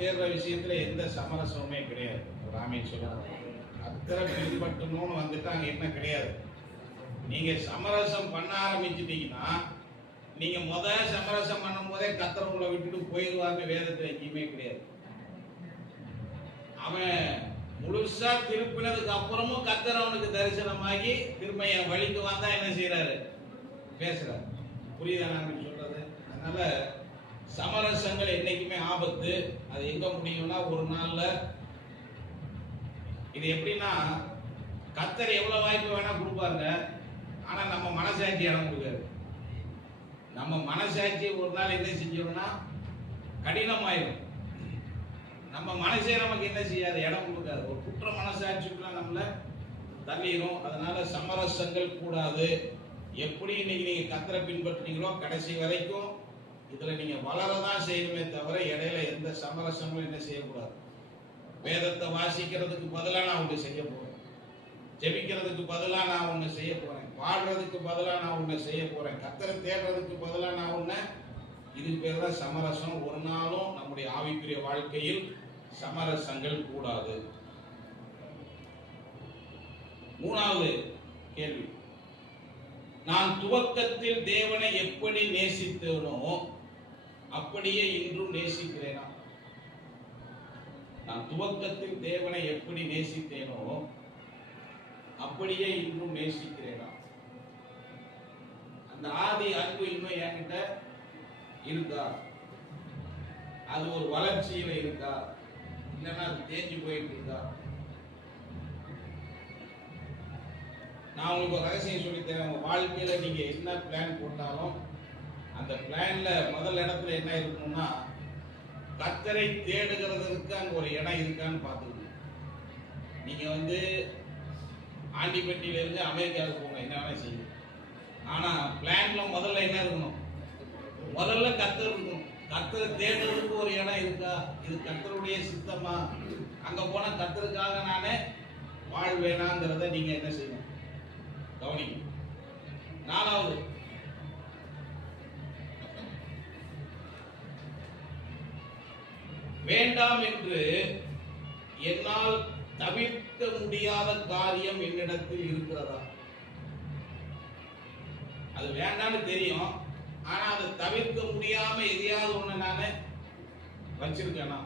தேடுற விஷயத்துல எந்த சமரசமுமே கிடையாது. ராமேஸ்வரம் கத்தரை பின்பற்றணும்னு வந்துட்டு அங்க என்ன கிடையாது. நீங்க சமரசம் பண்ண ஆரம்பிச்சிட்டீங்கன்னா, நீங்க சமரசம் பண்ணும் போதே கத்தரை உங்களை விட்டுட்டு போயிடுவாங்க. வேதத்துல எங்கேயுமே கிடையாது. அவன் முழுசா திருப்பினதுக்கு அப்புறமும் கத்தர் அவனுக்கு தரிசனமாகி திரும்ப என் வழிக்கு வந்தா என்ன செய்யறாரு? பேசுறாரு. புரியுதா நான் சொல்றது? அதனால சமரசங்கள் என்னைக்குமே ஆபத்து. அது எங்க முடியும்னா ஒரு நாள்ல. இது எப்படின்னா, கத்தர் எவ்வளவு வாய்ப்பு வேணா கொடுப்பாங்க, ஆனா நம்ம மனசாட்சி இடம் கொடுக்காது. நம்ம மனசாட்சி ஒரு நாள் என்ன செஞ்சோம்னா கடினமாயிடும். நம்ம மனசே நமக்கு என்ன செய்யாது? இடம் கொடுக்காது. ஒரு குற்ற மனசாட்சிக்குள்ள நம்மள தள்ளிடும். அதனால சமரசங்கள் கூடாது. எப்படி இன்னைக்கு நீங்க கத்தரை பின்பற்றீங்களோ கடைசி வரைக்கும் இதுல நீங்க வளரதான் செய்யணுமே தவிர இடையில எந்த சமரசமும் என்ன செய்யக்கூடாது. வேதத்தை வாசிக்கிறதுக்கு பதிலா நான் ஒன்று செய்ய போறேன், ஜெபிக்கிறதுக்கு பதிலா நான் ஒண்ணு செய்ய போறேன், பாடுறதுக்கு பதிலா நான் ஒண்ணு செய்ய போறேன், கத்தரை தேடுறதுக்கு பதிலா நான் ஒண்ணு. இதுக்கு பேர் தான் சமரசம். ஒரு நாளும் நம்முடைய ஆவிக்குரிய வாழ்க்கையில் சமரசங்கள் கூடாது. மூணாவது கேள்வி, நான் துவக்கத்தில் தேவனை எப்படி நேசித்தேனோ அப்படியே இன்றும் நேசிக்கிறேனா? நான் துவக்கத்தில் தேவனை எப்படி நேசித்தேனோ அப்படியே இன்றும் நேசிக்கிறேனா? அந்த ஆதி அன்பு இன்னும் என்கிட்ட இருக்கா? அது ஒரு வளர்ச்சியில இருக்கா? இல்லைன்னா அது தேஞ்சு போயிட்டு இருக்கா? நான் உங்களுக்கு ஒரு ரகசியம் சொல்லித்தரேன். உங்க வாழ்க்கையில நீங்க என்ன பிளான் போட்டாலும் அந்த பிளான்ல முதல் இடத்துல என்ன இருக்கணும்னா, கர்த்தரை தேடுகிறதுக்கு அங்க ஒரு இடம் இருக்கான்னு பார்த்துக்கணும். நீங்க ஆண்டிப்பட்டியில இருந்து அமெரிக்காவுக்கு போங்க, என்ன வேணா செய்யுங்க. ஆனா பிளான்ல முதல்ல என்ன இருக்கணும்? முதல்ல கர்த்தர் இருக்கணும். கர்த்தரை தேடுறதுக்கு ஒரு இடம் இருக்கா? இது கர்த்தருடைய சித்தமா? அங்க போனா கர்த்தருக்காக நானே வாழ்வேனாங்கிறத நீங்க என்ன செய்யணும்? கவனிங்க. நாலாவது, வேண்டாம் என்று என்னால் தவிர்க்க முடியாத காரியம் என்னிடத்தில் இருக்கிறதா? அது வேண்டாம்னு தெரியும், ஆனா அதை தவிர்க்க முடியாம எதையாவது ஒண்ணு நானே வச்சிருக்கேனா?